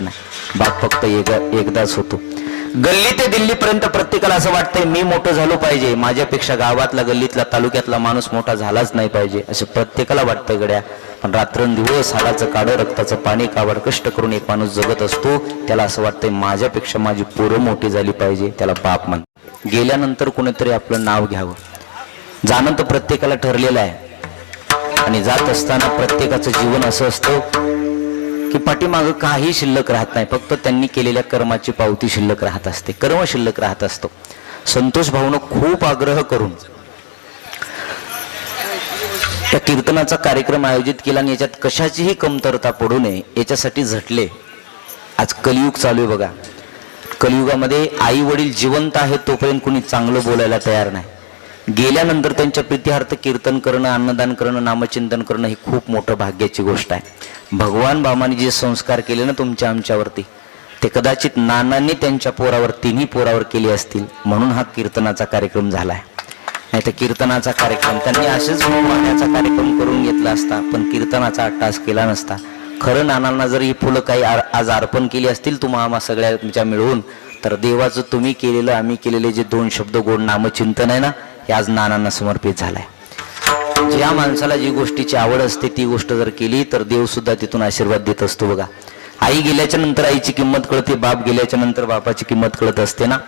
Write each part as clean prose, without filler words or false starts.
नाही, बाप फक्त एकदाच होतो. गल्ली ते दिल्लीपर्यंत प्रत्येकाला असं वाटतंय मी मोठं झालो पाहिजे, माझ्यापेक्षा गावातला गल्लीतला तालुक्यातला माणूस मोठा झालाच नाही पाहिजे असं प्रत्येकाला वाटतं गड्या. पण रात्रंदिवस हाडाचं काढं रक्ताचं पाणी कावड कष्ट करून एक माणूस जगत असतो, त्याला असं वाटतंय माझ्यापेक्षा माझी पोरं मोठी झाली पाहिजे, त्याला बाप म्हणतात. गेल्यानंतर कुणीतरी आपलं नाव घ्यावं, जाणं तर प्रत्येकाला ठरलेलं आहे. आणि जात असताना प्रत्येकाचं जीवन असं असतं की पाठीमागं काही शिल्लक राहत नाही, फक्त त्यांनी केलेल्या कर्माची पावती शिल्लक राहत असते, कर्म शिल्लक राहत असतो. संतोष भाऊनं खूप आग्रह करून त्या कीर्तनाचा कार्यक्रम आयोजित केला आणि याच्यात कशाचीही कमतरता पडू नये याच्यासाठी झटले. आज कलियुग चालू आहे बघा, कलियुगामध्ये आई वडील जिवंत आहेत तोपर्यंत कुणी चांगलं बोलायला तयार नाही. गेल्यानंतर त्यांच्या प्रीतिहार्थ कीर्तन करणं, अन्नदान करणं, नामचिंतन करणं ही खूप मोठं भाग्याची गोष्ट आहे. भगवान बामाने जे संस्कार केले ना तुमच्या आमच्यावरती, ते कदाचित नानांनी त्यांच्या पोरावर, तिन्ही पोरावर केले असतील, म्हणून हा कीर्तनाचा कार्यक्रम झालाय. नाही तर कीर्तनाचा कार्यक्रम त्यांनी असेच मारण्याचा कार्यक्रम करून घेतला असता, पण कीर्तनाचा अट्टास केला नसता. खरं नानांना जर ही फुलं काही आज अर्पण केली असतील तुम्हा आम्हा सगळ्या तुमच्या मिळून, तर देवाचं तुम्ही केलेलं, आम्ही केलेले जे 2 शब्द गोड नामचिंतन आहे ना, हे आज नानांना समर्पित झालंय. ज्या माणसाला जी गोष्टीची आवड असते ती गोष्ट जर केली तर देव सुद्धा तिथून आशीर्वाद देत असतो बघा. आई गेल्याच्या नंतर आईची किंमत कळते, बाप गेल्याच्या नंतर बापाची किंमत कळत असते ना.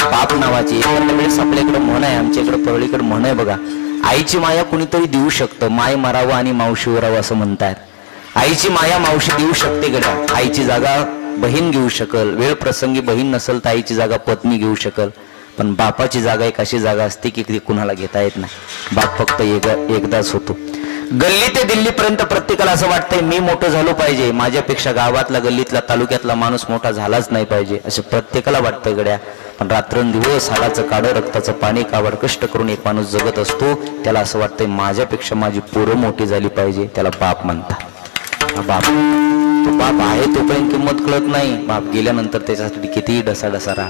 बाप नावाची एखाद्या वेळेस आपल्याकडे म्हण आहे, आमच्याकडे परळीकडे म्हण आहे बघा, आईची माया कुणीतरी देऊ शकतं, माय मारावं आणि मावशी वरावं असं म्हणतात. आईची माया मावशी देऊ शकते गड्या, आईची जागा बहीण घेऊ शकल, वेळ प्रसंगी बहीण नसल तर आईची जागा पत्नी घेऊ शकल, पण बापाची जागा एक अशी जागा असते की ती कुणाला घेता येत नाही. बाप फक्त एकदाच होतो. गल्ली ते दिल्लीपर्यंत प्रत्येकाला असं वाटतंय मी मोठं झालो पाहिजे, माझ्यापेक्षा गावातला गल्लीतला तालुक्यातला माणूस मोठा झालाच नाही पाहिजे असं प्रत्येकाला वाटतं गड्या. पण रात्रंदिवस हाडाचं काढं रक्ताचं पाणी कावड कष्ट करून एक माणूस जगत असतो, त्याला असं वाटतंय माझ्यापेक्षा माझी पोरं मोठी झाली पाहिजे, त्याला बाप म्हणतात. बाप, तो बाप आहे तोपर्यंत किंमत कळत नाही, बाप गेल्यानंतर त्याच्यासाठी कितीही डसाडसा राहा.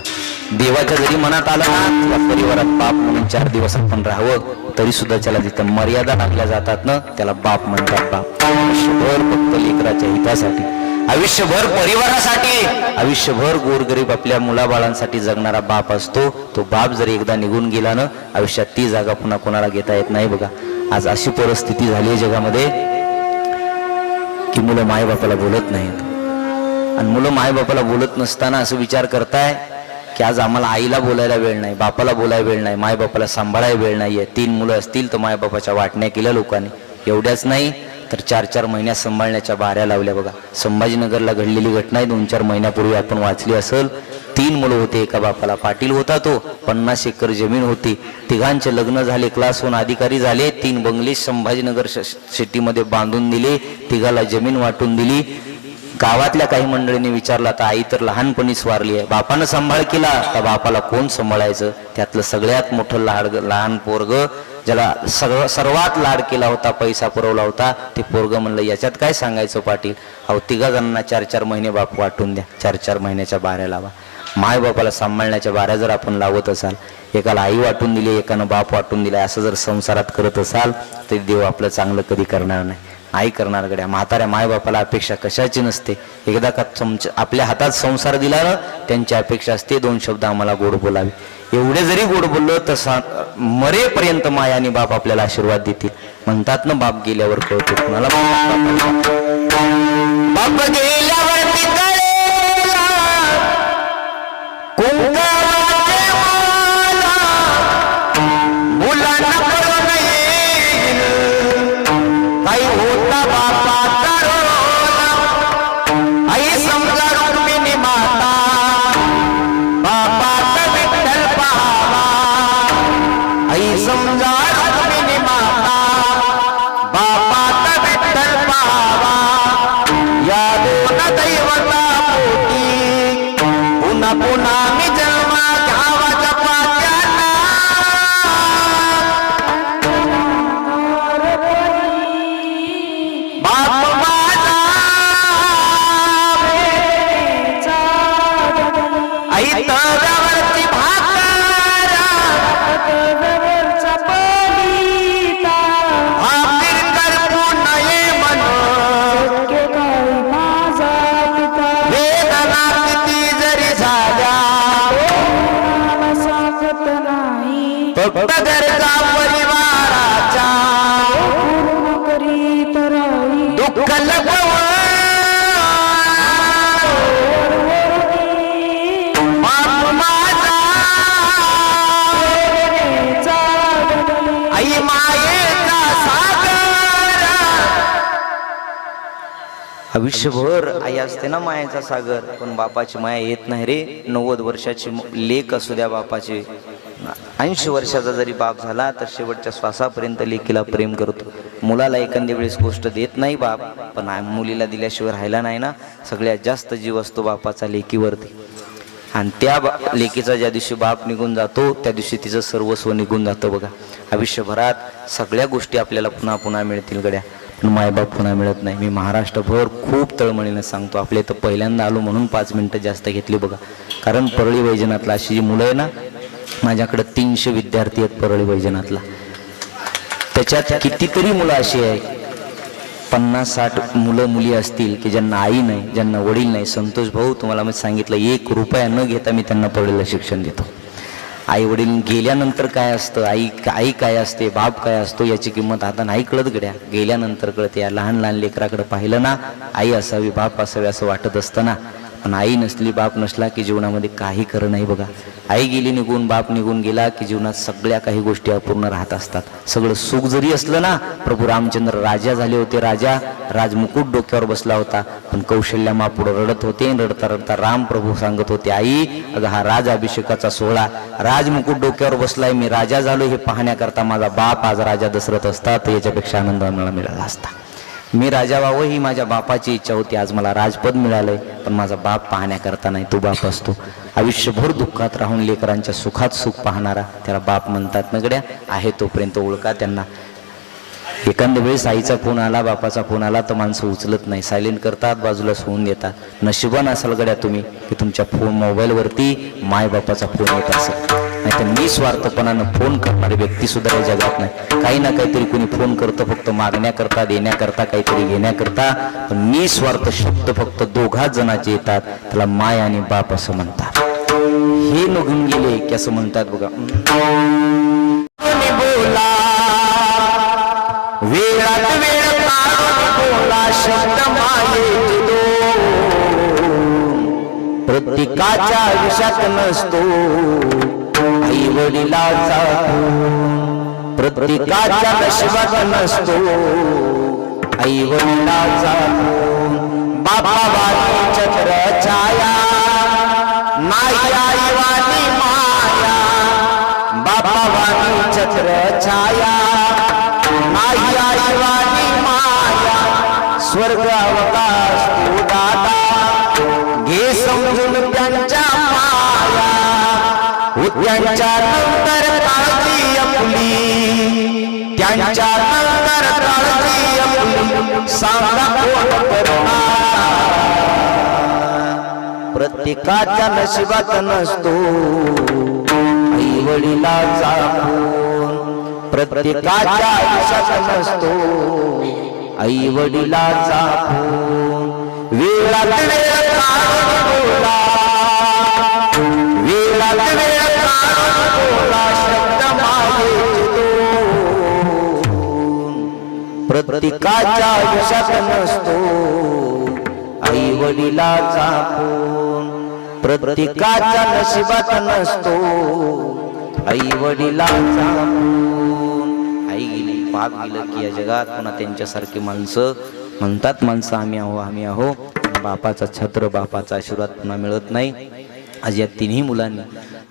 देवाच्या जरी मनात आलं ना त्या परिवारात बाप म्हणून 4 दिवस आपण राहावं, तरी सुद्धा त्याला जिथं मर्यादा टाकल्या जातात ना त्याला बाप म्हणतात. बाप आयुष्यभर फक्त लेकराच्या हितासाठी, आयुष्यभर परिवारासाठी, आयुष्यभर गोरगरीब आपल्या मुलाबाळांसाठी जगणारा बाप असतो. तो बाप जर एकदा निघून गेला ना आयुष्यात ती जागा पुन्हा कोणाला घेता येत नाही बघा. आज अशी परिस्थिती झाली आहे जगामध्ये की मुलं मायबापाला बोलत नाहीत, आणि मुलं मायबापाला बोलत नसताना असं विचार करताय की आज आम्हाला आईला बोलायला वेळ नाही, बापाला बोलायला वेळ नाही, मायबापाला सांभाळायला वेळ नाहीये. 3 मुलं असतील तर मायबापाच्या वाटण्या केल्या लोकांनी, एवढ्याच नाही तर 4-4 महिन्यात सांभाळण्याच्या बाऱ्या लावल्या बघा. संभाजीनगरला घडलेली घटना आहे, 2-4 महिन्यापूर्वी आपण वाचली असेल. 3 मुलं होते, एका बापाला पाटील होता तो, 50 एकर जमीन होती, तिघांचे लग्न झाले, क्लास 1 अधिकारी झाले, 3 बंगले संभाजीनगर सिटीमध्ये बांधून दिले, तिघाला जमीन वाटून दिली. गावातल्या काही मंडळींनी विचारलं तर आई तर लहानपणीच वारली आहे, बापानं सांभाळ केला तर बापाला कोण सांभाळायचं. त्यातलं सगळ्यात मोठं लहान पोरग ज्याला सर्वात लाड केला होता, पैसा पुरवला होता, ते पोरग म्हणलं याच्यात काय सांगायचं पाटील, अहो 3 जणांना 4-4 महिने बाप वाटून द्या, 4-4 महिन्याच्या बाऱ्या लावा. माय बापाला सांभाळण्याच्या बाऱ्या जर आपण लावत असाल, एकाला आई वाटून दिली एकानं बाप वाटून दिलाय, असं जर संसारात करत असाल तरी देव आपलं चांगलं कधी करणार नाही. आई करणार गड्या. म्हाताऱ्या मायबापाला अपेक्षा कशाची नसते, एकदा का आपल्या हातात संसार दिला ना त्यांची अपेक्षा असते 2 शब्द आम्हाला गोड बोलावे. एवढे जरी गोड बोललो तर मरेपर्यंत माय आणि बाप आपल्याला आशीर्वाद देतील. म्हणतात ना बाप गेल्यावर कळतो कुणाला, बाप गेल्यावर फक्त गरजा परिवाराच्या दुःख लपवा बाप माझा आई मायेचा सागर आयुष्यभर आई असते ना मायेचा सागर, पण बापाची माया येत नाही रे. 90 वर्षाची लेक असू द्या बापाची, 80 वर्षाचा जरी बाप झाला तर शेवटच्या श्वासापर्यंत लेकीला प्रेम करतो. मुलाला एखाद्या वेळेस गोष्ट देत नाही बाप, पण मुलीला दिल्याशिवाय राहिला नाही ना. सगळ्यात जास्त जीव असतो बापाचा लेकीवरती. आणि त्या लेकीचा ज्या दिवशी बाप निघून जातो त्या दिवशी तिचं सर्वस्व निघून जातं बघा. आयुष्यभरात सगळ्या गोष्टी आपल्याला पुन्हा पुन्हा मिळतील गड्या, पण मायबाप पुन्हा मिळत नाही. मी महाराष्ट्रभर खूप तळमळीने सांगतो. आपल्या इथं पहिल्यांदा आलो म्हणून 5 मिनिटं जास्त घेतली बघा. कारण परळी वैजनाथला अशी जी मुलं आहे ना, माझ्याकडे 300 विद्यार्थी आहेत परळी वैजनाथला. त्याच्यात कितीतरी मुलं अशी आहेत, 50-60 मुलं मुली असतील की ज्यांना आई नाही, ज्यांना वडील नाही. संतोष भाऊ, तुम्हाला मी सांगितलं 1 रुपया न घेता मी त्यांना परळीला शिक्षण देतो. आई वडील गेल्यानंतर काय असतं, आई काय असते, बाप काय असतो याची किंमत आता नाही कळत गड्या, गेल्यानंतर कळते. या लहान लहान लेकराकडे पाहिलं ना, आई असावी बाप असावे असं वाटत असतं ना, पण आई नसली बाप नसला की जीवनामध्ये काही खरं नाही बघा. आई गेली निघून, बाप निघून गेला की जीवनात सगळ्या काही गोष्टी अपूर्ण राहत असतात. सगळं सुख जरी असलं ना, प्रभू रामचंद्र राजा झाले होते, राजमुकुट डोक्यावर बसला होता, पण कौशल्या पुढे रडत होते. रडता रडता राम प्रभू सांगत होते, आई अगं हा राजाभिषेकाचा सोहळा, राजमुकुट डोक्यावर बसलाय, मी राजा झालो हे पाहण्याकरता माझा बाप आज राजा दशरथ असता तर याच्यापेक्षा आनंद मला मिळाला असता. मी राजा व्हावं ही माझ्या बापाची इच्छा होती. आज मला राजपद मिळालंय, पण माझा बाप पाहण्याकरता नाही, तो बाप असतो. आयुष्यभर दुःखात राहून लेकरांच्या सुखात सुख पाहणारा त्याला बाप म्हणतात ना गड्या. आहे तोपर्यंत ओळखा त्यांना. एखाद्या वेळेस आईचा फोन आला, बापाचा फोन आला तर माणसं उचलत नाही, सायलेंट करतात, बाजूला सोडून देतात. नशिबान असाल गड्या तुम्ही की तुमच्या मोबाईलवरती माय बापाचा फोन येत असेल. नाही तर निस्वार्थपणानं फोन करणारी व्यक्ती सुद्धा या जगात नाही. काही ना काहीतरी कोणी फोन करतं फक्त मागण्याकरता, देण्याकरता, काहीतरी घेण्याकरता, पण निस्वार्थ शब्द फक्त 2 जणांचे येतात, त्याला माय आणि बाप असं म्हणतात. हे निघून गेले की असं म्हणतात बघा, बोला वेळात वेळ काढून बोला शब्द मायेचे प्रत्येकाच्या आयुष्यात नसतो आई वडिलाचा, प्रत्येकाच्या नशिबात नसतो आई वडिलाचा. बाबा वाणी छत्र छाया नाही आई वाणी माया, बाबा वाणी छत्र छाया नाही आई वाणी माया. स्वर्ग अवकाश तू दादा घे समजून त्यांच्या माया, त्यांच्या नंतर काळजी आपली, त्यांच्या नंतर काळजी आपली सांगा कोण करणार. प्रत्येकाच्या नशिबात नसतो आई वडिलाचा फोन, प्रत्येकाच्या आयुष्यात नसतो आई वडिलाचा फोन. वेळात वेळ काढून बोला, वेळात वेळ काढून बोला शब्द मायेचे दोन. प्रत्येकाच्या आयुष्यात नसतो आई वडिलाचा फोन, प्रत्येकाच्या नशिबात नसतो आई वडिलाचा फोन. आई गेली, बाप गेलं की या जगात पुन्हा त्यांच्यासारखी माणसं म्हणतात, माणसं आम्ही आहो आम्ही आहो, बापाचा छत्र, बापाचा आशीर्वाद पुन्हा मिळत नाही. आज या 3ही मुलांनी